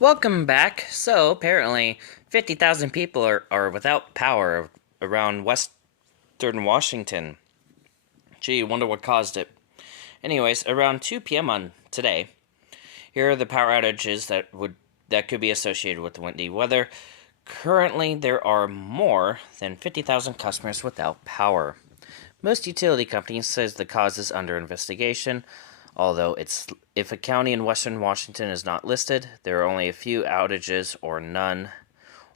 Welcome back. So, apparently, 50,000 people are without power around western Washington. Gee, wonder what caused it. Anyways, around 2 p.m. on today, here are the power outages that could be associated with the windy weather. Currently, there are more than 50,000 customers without power. Most utility companies says the cause is under investigation, although if a county in western Washington is not listed, there are only a few outages or none,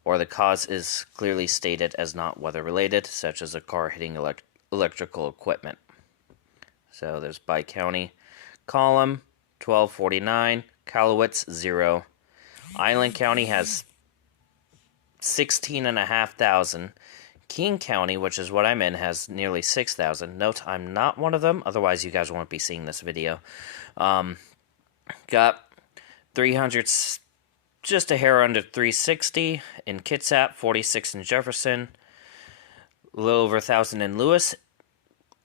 or the cause is clearly stated as not weather-related, such as a car hitting electrical equipment. So there's by county. Column, 1249. Cowlitz, 0. Island County has 16,500. King County, which is what I'm in, has nearly 6,000. Note, I'm not one of them, otherwise you guys won't be seeing this video. Got 300, just a hair under 360 in Kitsap, 46 in Jefferson, a little over 1,000 in Lewis,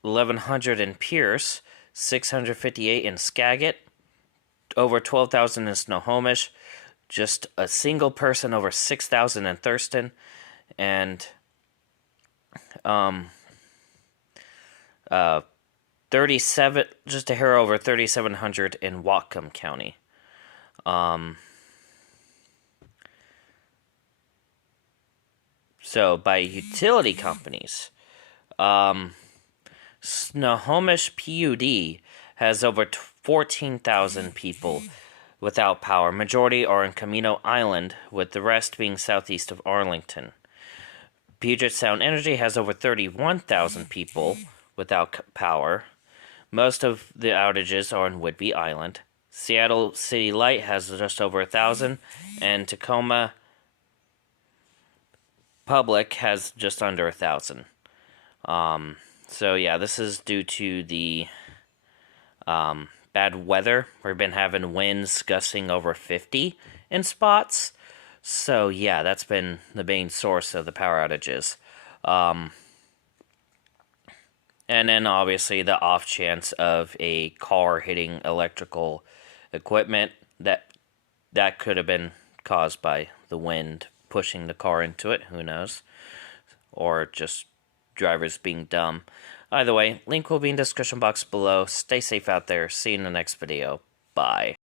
1,100 in Pierce, 658 in Skagit, over 12,000 in Snohomish, just a single person over 6,000 in Thurston, and 37, just a hair over 3,700 in Whatcom County. So by utility companies, Snohomish PUD has over 14,000 people without power. Majority are in Camino Island, with the rest being southeast of Arlington. Puget Sound Energy has over 31,000 people without power. Most of the outages are in Whidbey Island. Seattle City Light has just over 1,000, and Tacoma Public has just under 1,000. So yeah, this is due to the bad weather. We've been having winds gusting over 50 in spots. So yeah, that's been the main source of the power outages. And then obviously the off chance of a car hitting electrical equipment, that could have been caused by the wind pushing the car into it, who knows, or just drivers being dumb. Either way, link will be in the description box below. Stay safe out there. See you in the next video. Bye.